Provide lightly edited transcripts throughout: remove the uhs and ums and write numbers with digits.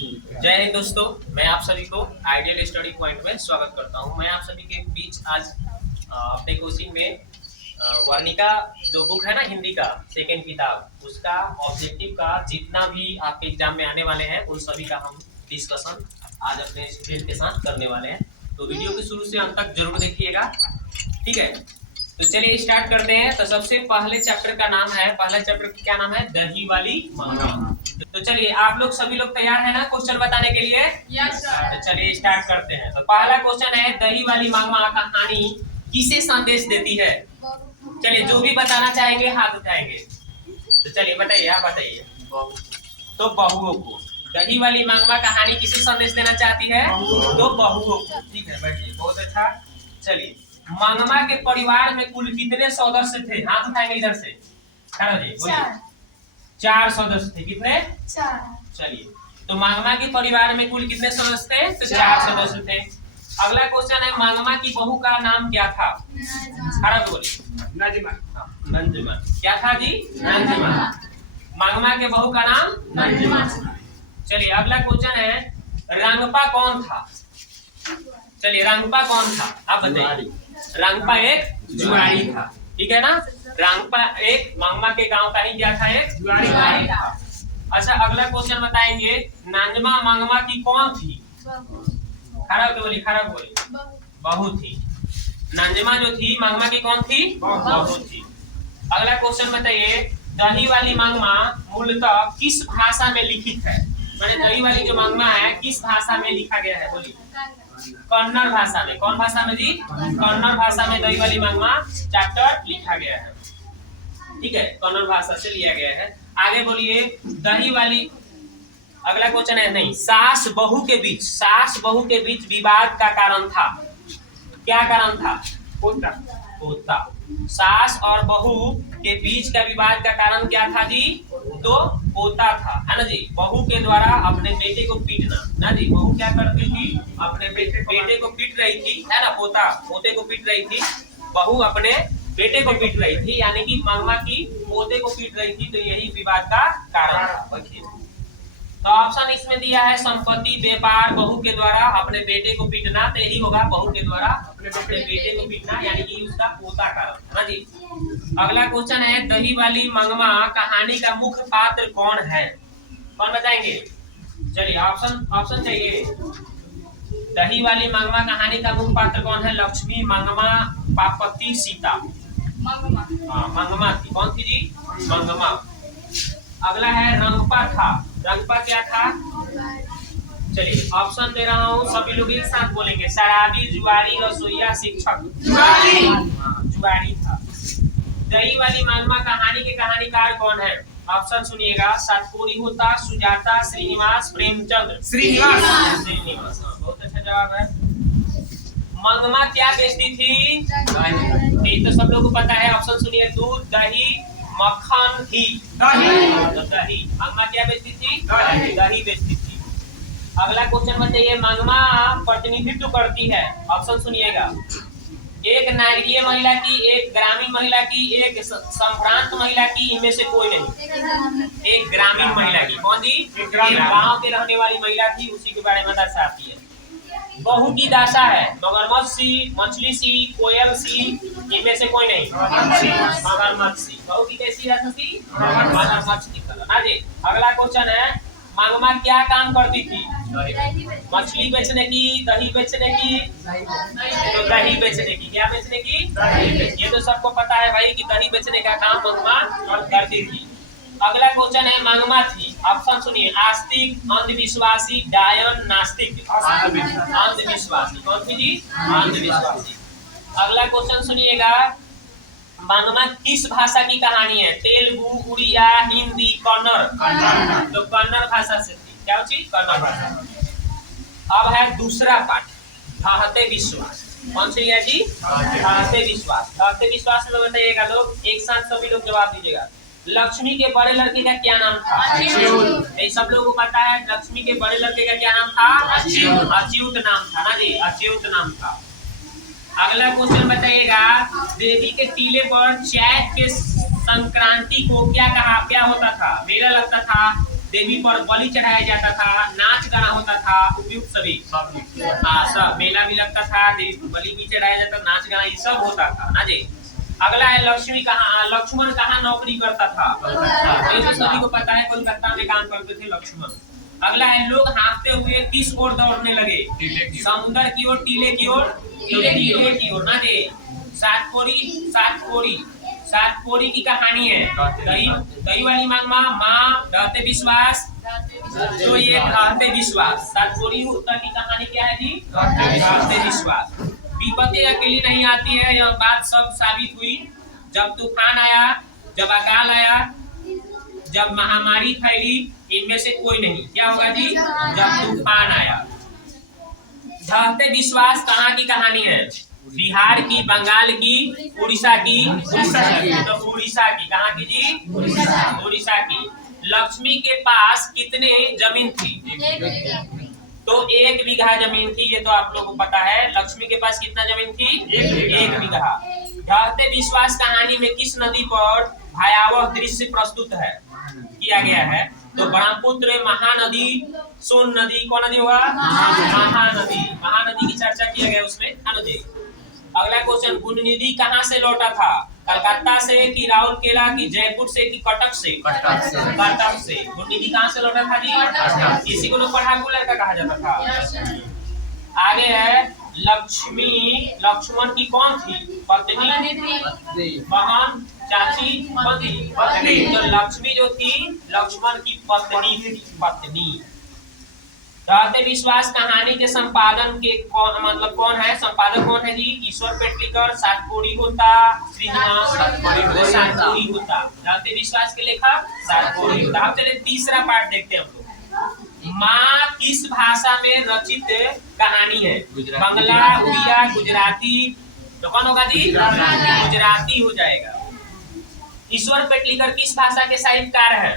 जय हिंद दोस्तों, मैं आप सभी को आइडियल स्टडी पॉइंट में स्वागत करता हूं। मैं आप सभी के बीच आज अपने कोचिंग में वर्णिका जो बुक है ना, हिंदी का सेकेंड किताब, उसका ऑब्जेक्टिव का जितना भी आपके एग्जाम में आने वाले हैं उन सभी का हम डिस्कशन आज अपने स्टूडेंट के साथ करने वाले हैं। तो वीडियो के शुरू से अंत तक जरूर देखिएगा, ठीक है। तो चलिए स्टार्ट करते हैं। तो सबसे पहले चैप्टर का नाम है, पहला चैप्टर का क्या नाम है? दही वाली मांगमा। तो चलिए आप लोग सभी लोग तैयार है ना क्वेश्चन बताने के लिए? Yes sir. तो चलिए स्टार्ट करते हैं। तो पहला क्वेश्चन है, दही वाली मांगमा कहानी किसे संदेश देती है? चलिए जो भी बताना चाहेंगे हाथ उठाएंगे। तो चलिए बताइए, आप बताइए। तो बहुओं को। दही वाली मांगमा कहानी किसे संदेश देना चाहती है? तो बहुओं को। ठीक है, बैठिए, बहुत अच्छा। चलिए, मांगमा के परिवार में कुल कितने सदस्य थे? हाथ उठाएंगे इधर से। चार सदस्य थे। कितने? चार। चलिए, तो मांगमा के परिवार में कुल कितने सदस्य थे? तो चार सदस्य थे। अगला क्वेश्चन है, मांगमा की बहू का नाम क्या था? खड़ा बोलिए। नंजमा। नंजमा। क्या था जी? नंजमा। मांगमा के बहू का नाम नंजमा। चलिए अगला क्वेश्चन है, रंगपा कौन था? चलिए रंगपा कौन था, आप बताइए। रंगपा एक जुआरी था, ठीक है ना। रंगपा एक मांगमा के गांव का ही क्या था? एक जुआरी था। अच्छा अगला क्वेश्चन बताएंगे, नंजमा मांगमा की कौन थी? खड़ा बोलिए, खड़ा बोलिए। बहू थी। नंजमा जो थी मांगमा की कौन थी? बहू थी। अगला क्वेश्चन बताइए, दही वाली मांगमा मूलतः किस भाषा में लिखित है? मैंने दही वाली जो मांगमा है किस भाषा में लिखा गया है? बोलिए। कन्नड़ भाषा में। कौन भाषा में जी? कन्नड़ भाषा में दही वाली मांगमा चैप्टर लिखा गया है, ठीक है। कन्नड़ भाषा से लिया गया है। आगे बोलिए, दही वाली। अगला क्वेश्चन है, नहीं, सास बहू के बीच, सास बहू के बीच विवाद का कारण था। क्या कारण था? पोता। पोता। सास और बहू के बीच का विवाद का कारण क्या था जी? तो पोता था, है ना जी। बहू के द्वारा अपने बेटे को पीटना, ना जी। बहू क्या करती थी? अपने बेटे को पीट रही थी, है ना। पोता पोते को पीट रही थी, बहू अपने बेटे को पीट रही थी, यानी कि मांगमा की पोते को पीट रही थी। तो यही विवाद का कारण था। तो ऑप्शन इसमें दिया है, संपत्ति, व्यापार, बहू के द्वारा अपने बेटे को पीटना। तो यही होगा, बहू के द्वारा अपने बेटे को पीटना, यानी कि उसका पोता कारण, ना जी। अगला क्वेश्चन है, दही वाली मांगमा कहानी का मुख्य पात्र कौन है? कौन बताएंगे? चलिए ऑप्शन चाहिए। दही वाली मांगमा कहानी का मुख्य पात्र कौन है? लक्ष्मी, मांगमा, पार्वती, सीता। मांगमा। हाँ, मांगमा थी। कौन थी जी? मांगमा। अगला है, रंगपा था। रंगपा क्या था? चलिए ऑप्शन दे रहा हूँ, सभी लोग एक साथ बोलेंगे। शराबी, जुआरी, रसोईया, शिक्षक। जुआरी। हाँ, जुआरी था। दही वाली मांगमा कहानी के कहानीकार कौन है? ऑप्शन सुनिएगा, सातपुरी होता, सुजाता, श्रीनिवास, प्रेमचंद्र। श्रीनिवास। श्रीनिवास, हाँ, बहुत अच्छा जवाब है। मांगमा क्या बेचती थी? ये तो सब लोग को पता है। ऑप्शन सुनिए, दूध, दही, मक्खन, घी। दही। मांगमा क्या बेचती थी? दही बेचती थी। अगला क्वेश्चन बताइए, मांगमा प्रतिनिधित्व करती है। ऑप्शन सुनिएगा, एक नागरीय महिला की, एक ग्रामीण महिला की, एक संभ्रांत महिला की, इनमें से कोई नहीं। एक ग्रामीण महिला की। कौन जी? गांव के रहने वाली महिला थी, उसी के बारे में दर्शाती है। बहू की दासा है, मगरमच्छ सी, मछली सी, कोयल सी, इनमें से कोई नहीं। मगरमच्छ सी। बहू की कैसी दासा थी? मगरमच्छ की तरह, ना जी। अगला क्वेश्चन है, मांगमा क्या काम करती थी? मछली बेचने की, दही बेचने की? तो दही बेचने की। क्या बेचने की? ये तो सबको पता है भाई कि दही बेचने का काम मांगमा करती थी। अगला क्वेश्चन है, मांगमा थी, ऑप्शन सुनिए, आस्तिक, अंधविश्वासी, डायन, नास्तिक। अंधविश्वासी। कौन थी जी? अंधविश्वासी। अगला क्वेश्चन सुनिएगा, मांगमा किस भाषा की कहानी है? तेलुगु, उड़िया, हिंदी, कन्नड़। तो कन्नड़ भाषा से थी। क्या चीज? कन्नड़ भाषा। अब है दूसरा पाठ, ढहते विश्वास। कौन सी है जी? ढहते विश्वास। ढहते विश्वास में बताइएगा लोग, एक साथ सभी लोग जवाब दीजिएगा। लक्ष्मी के बड़े लड़के का क्या नाम था? अच्युत। सब लोगों को पता है, लक्ष्मी के बड़े लड़के का क्या नाम था? अच्युत। अच्युत नाम था, ना जी। अच्युत नाम था। अगला क्वेश्चन बताइएगा, देवी के टीले पर चैत के संक्रांति को क्या होता था? मेला लगता था, देवी पर बलि चढ़ाया जाता था, नाच था, उपयुक्त सभी। हाँ सब, मेला भी लगता था, बलि भी चढ़ाया जाता, नाच गाना ये सब होता था ना जी। अगला है लक्ष्मण कहाँ नौकरी करता था? ये तो सभी को पता है, कोलकाता में काम करते थे लक्ष्मण। अगला है लोग हाँफते हुए किस ओर दौड़ने लगे? समुद्र की ओर, टीले की ओर, टीले की ओर ना जी। सात कोरी की कहानी है। दही वाली मांगमा, माँ रहते विश्वास, तो ये रहते विश्वास। सात कोरी उत्तर की कहानी क्या है जी? रहते विश्वास। विपत्ति अकेली नहीं आती है, यह बात सब साबित हुई जब तूफान आया, जब अकाल आया, जब महामारी फैली, इनमें से कोई नहीं। क्या होगा जी? जब तूफान आया। रहते विश्वास कहाँ की कहानी है? बिहार की, बंगाल की, उड़ीसा की? तो उड़ीसा की। कहाँ की जी? उड़ीसा की। लक्ष्मी के पास कितने जमीन थी? तो 1 बीघा जमीन थी, ये तो आप लोगों को पता है। लक्ष्मी के पास कितना जमीन थी? 1 बीघा। रहते विश्वास कहानी में किस नदी पर भयावह दृश्य प्रस्तुत है किया गया है? तो ब्रह्मपुत्र, महानदी, सोन नदी, कौन नदी हुआ? महानदी। महानदी की चर्चा किया गया उसमें। अगला क्वेश्चन, गुणनिधि कहाँ से लौटा था? कलकत्ता से कि राउरकेला की, जयपुर से कि कटक से? कटक से। गुणनिधि कहाँ से लौटा था जी? इसी को लोग पढ़ाकू लड़का कहा जाता था। आगे है लक्ष्मण की कौन थी? पत्नी, बहन, चाची, पत्नी। तो लक्ष्मी जो थी लक्ष्मण की पत्नी थी, पत्नी। रहते विश्वास कहानी के संपादन के कौन है? संपादक कौन है जी? ईश्वर पेटलीकर, सातकोड़ी होता, श्रीनिवास सातकोड़ी होता। रहते विश्वास के लेखक सातकोड़ी होता। अब चलिए तीसरा पार्ट देखते हैं हम लोग। माँ किस भाषा में रचित कहानी है? बंगला, उड़िया, गुजराती? तो कौन होगा जी? गुजराती हो जाएगा। ईश्वर पेटलीकर किस भाषा के साहित्यकार है?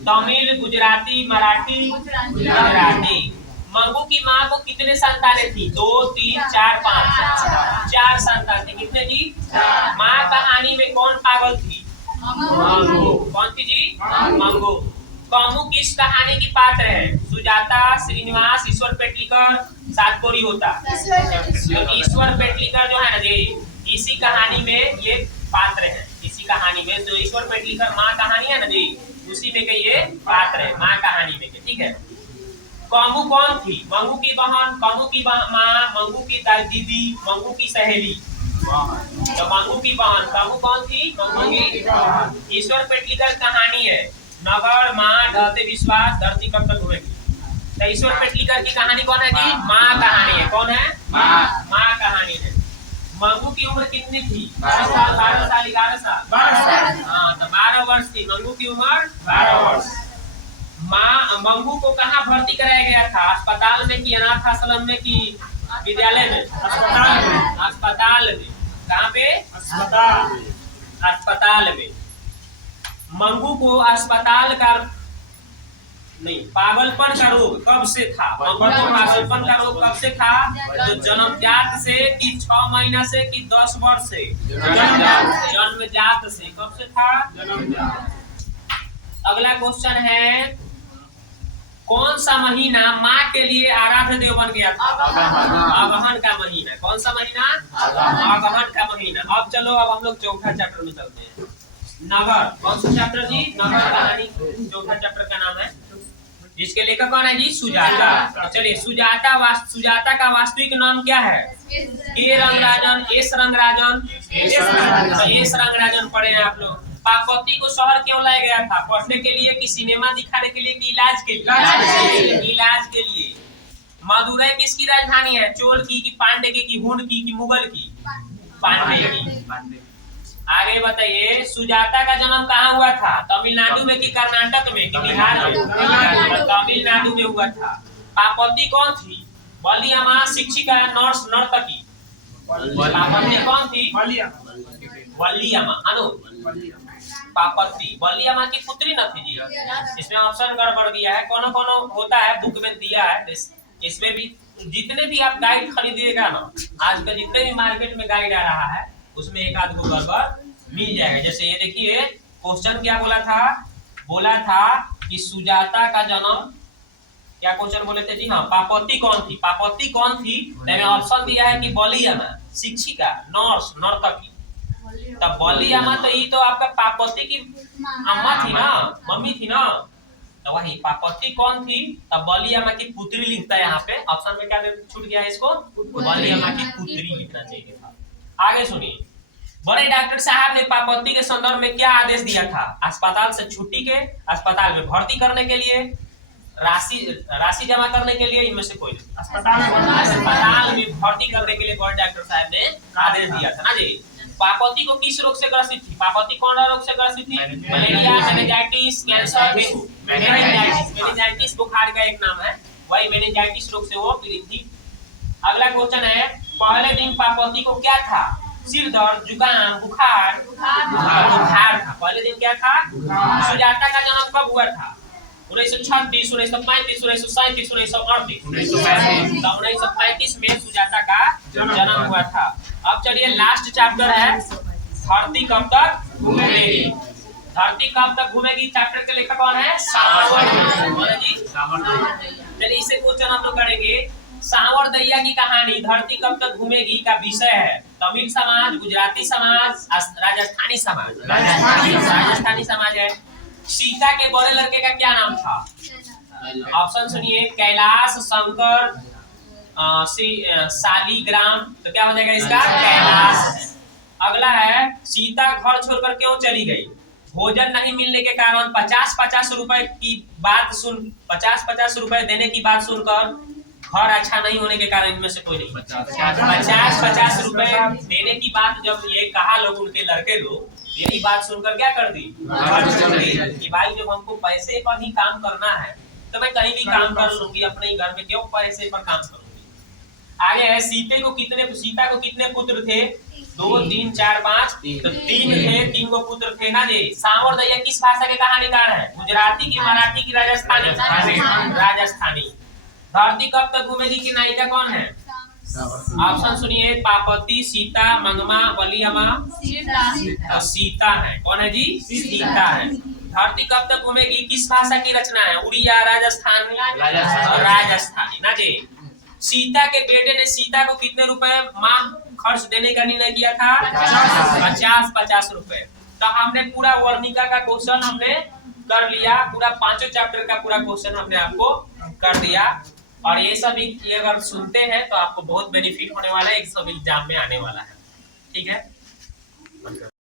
तमिल, गुजराती, मराठी, गुजराती। मंगू की माँ को कितने संतानें थी? 2, 3, 4, 5? 4 संतान थी। कितने जी? माँ कहानी में कौन पागल थी? मंगू। कौन थी जी? मंगू। कमू किस कहानी की पात्र है? सुजाता, श्रीनिवास, ईश्वर पेटलीकर, सातकोड़ी होता? तो ईश्वर पेटलीकर जो है ना जी, इसी कहानी में ये पात्र है। इसी कहानी में जो ईश्वर पेटलीकर माँ कहानी है ना जी, उसी में के ये पात्र है, माँ कहानी में के। ठीक है। कमू कौन थी? मंगू की बहन, कमू की माँ, मंगू की दीदी, मंगू की सहेली? तो मंगू की बहन। कमू कौन थी? मंगू की। ईश्वर पेटलीकर कहानी है नगर, माँ, रहते विश्वास, धरती कब तक हुएगी? तो ईश्वर पेटलीकर की कहानी कौन है जी? माँ कहानी है। कौन है? माँ कहानी है। मंगू की उम्र कितनी थी? 12 साल, 11 साल। हाँ, तो 12 वर्ष थी मंगू की उम्र। 12 वर्ष। मंगू को कहाँ भर्ती कराया गया था? अस्पताल में कि अनाथ आश्रम में कि विद्यालय में? अस्पताल में। कहाँ पे? अस्पताल में। मंगू को अस्पताल का नहीं, पागलपन का रोग कब से था? मंगू को पागलपन का रोग कब से था? तो जन्मजात से कि 6 महीना से कि 10 वर्ष से? जन्मजात से। कब से था? अगला क्वेश्चन है, कौन सा महीना माँ के लिए आराध्य देव बन गया था? अगहन का महीना। कौन सा महीना? अगहन का महीना। अब चलो, अब हम लोग चौथा चैप्टर में चलते हैं। नगर। कौन सा चैप्टर जी? नगर कहानी। चौथा चैप्टर का नाम है, जिसके लेखक कौन है जी? सुजाता। चलिए, सुजाता का वास्तविक नाम क्या है? के रंगराजन, एस रंगराजन? एस रंगराजन पढ़े हैं आप लोग। पार्वती को शहर क्यों लाया गया था? पढ़ने के लिए कि सिनेमा दिखाने के लिए कि इलाज के लिए? इलाज के लिए। मदुरै किसकी राजधानी है? चोल की कि पांडे की कि हुन की कि मुगल की? पांडे की। आगे बताइए, सुजाता का जन्म कहाँ हुआ था? तमिलनाडु में कि कर्नाटक में कि बिहार में? तमिलनाडु में हुआ था। पार्वती कौन थी? बलियामा, शिक्षिका, नर्स, नर्तकी? पार्वती कौन थी? बलियामा। पार्वती बलियामा की पुत्री न थी जी? इसमें ऑप्शन गड़बड़ दिया है। कोनो कोनो होता है, बुक में दिया है। इसमें भी जितने भी आप गाइड खरीदिएगा ना, आजकल जितने भी मार्केट में गाइड आ रहा है, उसमें एक आध को गड़बड़ मिल जाएगा। जैसे ये देखिए, क्वेश्चन क्या बोला था? बोला था कि सुजाता का जन्म क्या क्वेश्चन बोले थे जी? हाँ, पापौती कौन थी? पापौती कौन थी? मैंने ऑप्शन दिया है कि बलियामा, शिक्षिका, नर्स, नर्तकी। तब बलियामा तो ये तो आपका पापौती की अम्मा थी ना, मम्मी थी ना, तो वही पापौती कौन थी? तब बलियामा की पुत्री लिखता है यहाँ पे। ऑप्शन में क्या छूट गया है इसको? बलियामा की पुत्री लिखना चाहिए था। आगे सुनिए, बड़े डॉक्टर साहब ने पापौती के संदर्भ में क्या आदेश दिया था? अस्पताल से छुट्टी के, अस्पताल में भर्ती करने के लिए, राशि जमा करने के लिए, इनमें से कोई नहीं। अस्पताल में भर्ती करने के लिए बड़े डॉक्टर साहब ने आदेश दिया था ना जी। पापौती को किस रोग से ग्रसित थी? पापौती कौन सा रोग से ग्रसित थी? Malaria, meningitis, cancer, dengue. Meningitis बुखार का एक नाम है, वही मेनिंजाइटिस रोग से वो पीड़ित थी। अगला क्वेश्चन है, पहले दिन पापौती को क्या था? सिर दर्द, जुकाम, बुखार था। पहले दिन क्या था? सुजाता का जन्म कब हुआ था? 1936, 1935, 1937, 1938। 1935 में सुजाता का जन्म हुआ था। अब चलिए लास्ट चैप्टर है, धरती कब तक घूमेगी। धरती कब तक घूमेगी चैप्टर के लेखक कौन है? सावरदैया जी। चलिए इसे क्वेश्चन हम लोग करेंगे। सावरदैया की कहानी धरती कब तक घूमेगी का विषय है तमिल समाज, गुजराती समाज, राजस्थानी समाज। राजस्थानी समाज है। सीता के बड़े लड़के का क्या नाम था? ऑप्शन सुनिए, कैलाश, शंकर, शालिग्राम। तो क्या हो जाएगा इसका? कैलाश। अगला है, सीता घर छोड़कर क्यों चली गई? भोजन नहीं मिलने के कारण 50-50 रुपए की बात सुन, 50-50 रुपए देने की बात सुनकर, घर अच्छा नहीं होने के कारण, इनमें से कोई नहीं। 50-50 रुपए देने की बात जब ये कहा लोग, उनके लड़के लोग, यही बात सुनकर क्या कर दी? कि भाई जब हमको पैसे पर ही काम करना है तो मैं कहीं भी काम कर लूंगी, अपने ही घर में क्यों पैसे पर काम करूंगी। आगे है, सीता को कितने पुत्र थे? 2, 3, 4, 5। तो 3 थे, 3 को पुत्र थे ना जी। सावरदैया किस भाषा के कहानीकार है? गुजराती की, मराठी की, राजस्थानी? राजस्थानी। धरती कब तक घूमेगी की नायिका कौन है? ऑप्शन सुनिए, पापौती, सीता, मंगमा, बलियामा। सीता है। कौन है जी? सीता है। धरती कब तक घूमेगी किस भाषा की रचना है? उड़िया, राजस्थानी, राजस्थानी ना जी। सीता के बेटे ने सीता को कितने रुपए माह खर्च देने का निर्णय किया था? 50-50 रुपए। तो हमने पूरा वर्णिका का क्वेश्चन हमने कर लिया, पूरा 5 चैप्टर का पूरा क्वेश्चन हमने आपको कर दिया। और ये सब अगर सुनते हैं तो आपको बहुत बेनिफिट होने वाला है, एक सब एग्जाम में आने वाला है। ठीक है।